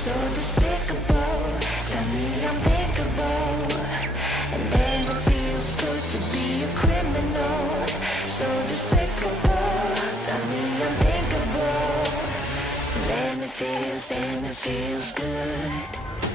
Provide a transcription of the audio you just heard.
so despicable. Tell me I'm thinkable, and then it feels good to be a criminal. So despicable. Tell me I'm thinkable, then it feels good.